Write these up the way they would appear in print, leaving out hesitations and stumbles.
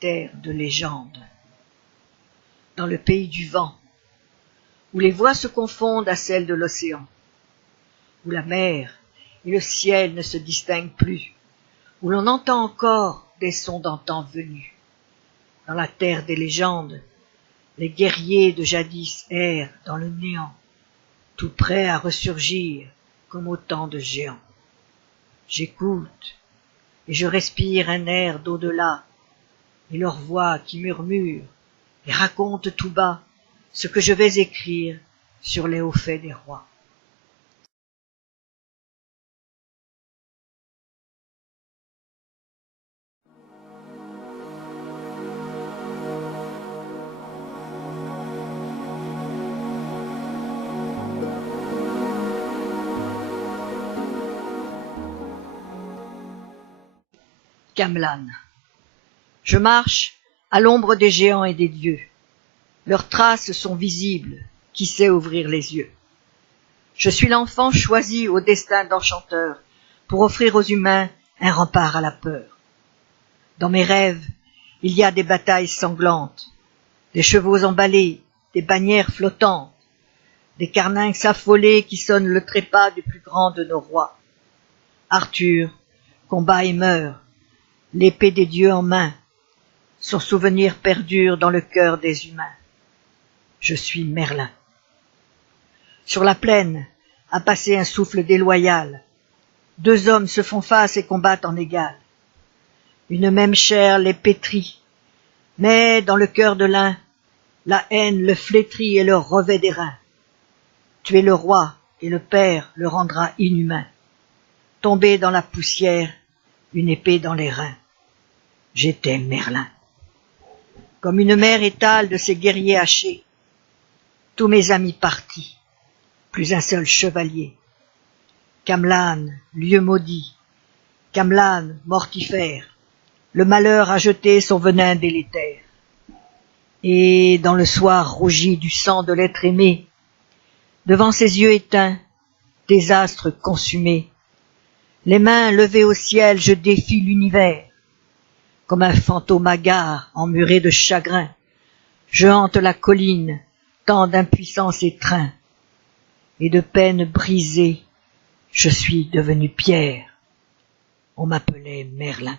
terre de légende. Dans le pays du vent, où les voix se confondent à celles de l'océan, où la mer et le ciel ne se distinguent plus, où l'on entend encore des sons d'antan venus. Dans la terre des légendes, les guerriers de jadis errent dans le néant, tout prêts à ressurgir comme autant de géants. J'écoute, et je respire un air d'au-delà, et leur voix qui murmure et raconte tout bas ce que je vais écrire sur les hauts faits des rois. Camlann. Je marche à l'ombre des géants et des dieux. Leurs traces sont visibles, qui sait ouvrir les yeux. Je suis l'enfant choisi au destin d'enchanteur pour offrir aux humains un rempart à la peur. Dans mes rêves, il y a des batailles sanglantes, des chevaux emballés, des bannières flottantes, des carninques affolés qui sonnent le trépas du plus grand de nos rois. Arthur combat et meurt, l'épée des dieux en main, son souvenir perdure dans le cœur des humains. Je suis Merlin. Sur la plaine a passé un souffle déloyal. Deux hommes se font face et combattent en égal. Une même chair les pétrit, mais dans le cœur de l'un, la haine le flétrit et le revêt d'airain. Tuer le roi et le père le rendra inhumain. Tomber dans la poussière, une épée dans les reins. J'étais Merlin. Comme une mère étale de ses guerriers hachés, tous mes amis partis, plus un seul chevalier. Camlann, lieu maudit, Camlann, mortifère, le malheur a jeté son venin délétère. Et dans le soir rougi du sang de l'être aimé, devant ses yeux éteints, désastre consumé, les mains levées au ciel, je défie l'univers. Comme un fantôme hagard, emmuré de chagrin, je hante la colline, tant d'impuissance étreint. Et de peine brisée, je suis devenu pierre. On m'appelait Merlin.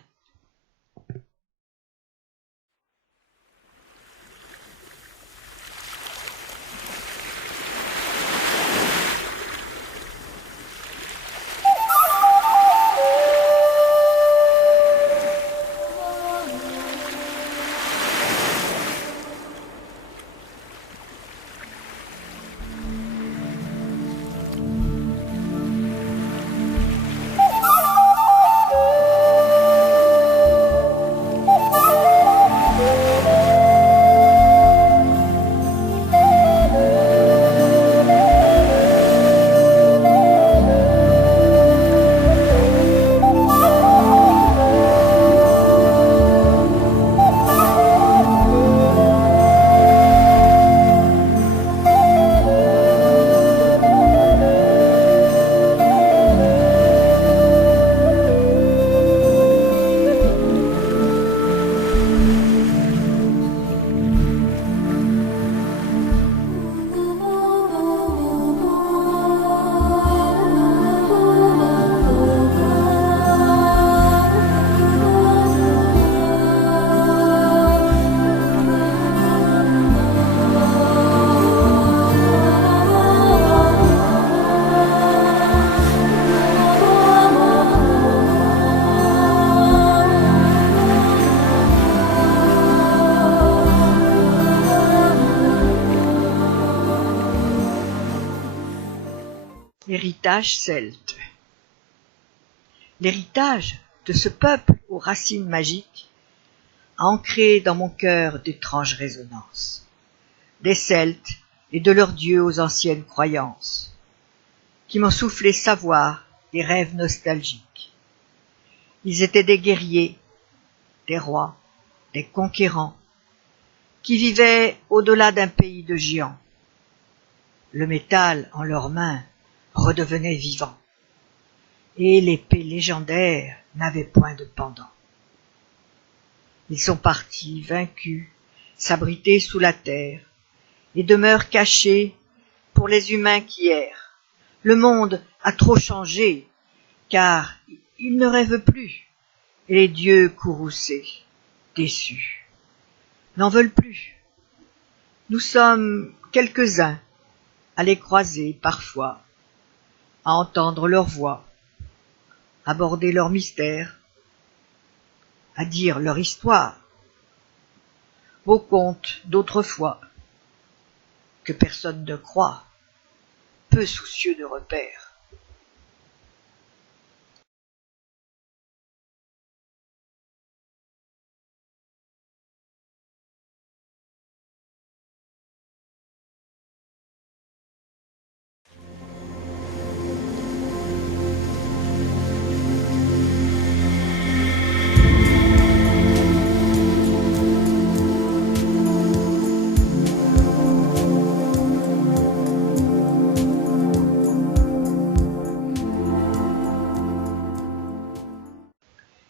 L'héritage celte. L'héritage de ce peuple aux racines magiques a ancré dans mon cœur d'étranges résonances, des Celtes et de leurs dieux aux anciennes croyances, qui m'ont soufflé savoir des rêves nostalgiques. Ils étaient des guerriers, des rois, des conquérants, qui vivaient au-delà d'un pays de géants. Le métal en leurs mains redevenait vivant, et l'épée légendaire n'avait point de pendant. Ils sont partis, vaincus, s'abriter sous la terre, et demeurent cachés pour les humains qui errent. Le monde a trop changé, car il ne rêve plus, et les dieux courroucés, déçus, n'en veulent plus. Nous sommes quelques-uns à les croiser parfois, à entendre leur voix, aborder leur mystère, à dire leur histoire, vos contes d'autrefois, que personne ne croit, peu soucieux de repères.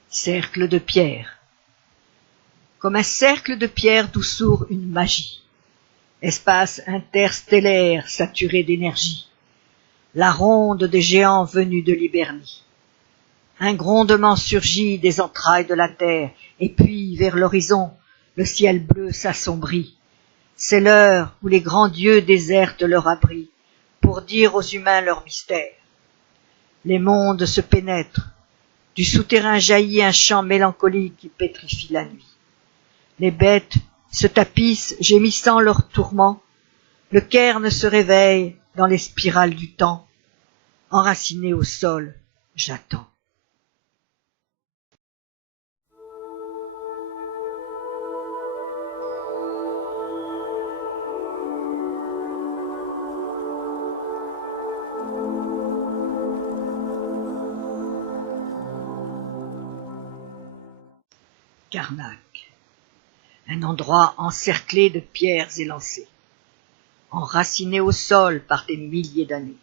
Cercle de pierre. Comme un cercle de pierre d'où sourd une magie. Espace interstellaire saturé d'énergie. La ronde des géants venus de l'Hibernie. Un grondement surgit des entrailles de la terre, et puis, vers l'horizon, le ciel bleu s'assombrit. C'est l'heure où les grands dieux désertent leur abri, pour dire aux humains leur mystère. Les mondes se pénètrent. Du souterrain jaillit un chant mélancolique qui pétrifie la nuit. Les bêtes se tapissent, gémissant leurs tourments. Le cairn se réveille dans les spirales du temps. Enraciné au sol, j'attends. Karnak, un endroit encerclé de pierres élancées, enraciné au sol par des milliers d'années.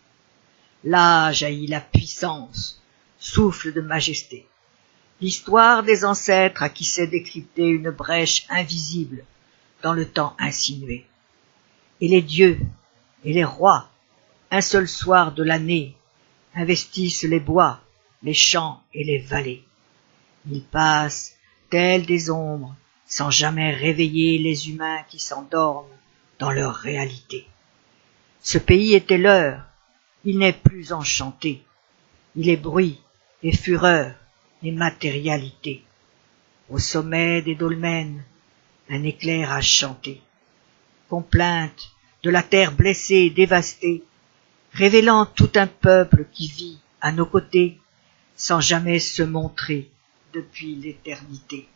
Là jaillit la puissance, souffle de majesté, l'histoire des ancêtres à qui s'est décryptée une brèche invisible dans le temps insinué. Et les dieux et les rois, un seul soir de l'année, investissent les bois, les champs et les vallées. Ils passent tels des ombres, sans jamais réveiller les humains qui s'endorment dans leur réalité. Ce pays était leur, il n'est plus enchanté. Il est bruit et fureur et matérialité. Au sommet des dolmens, un éclair a chanté. Complainte de la terre blessée et dévastée, révélant tout un peuple qui vit à nos côtés, sans jamais se montrer depuis l'éternité.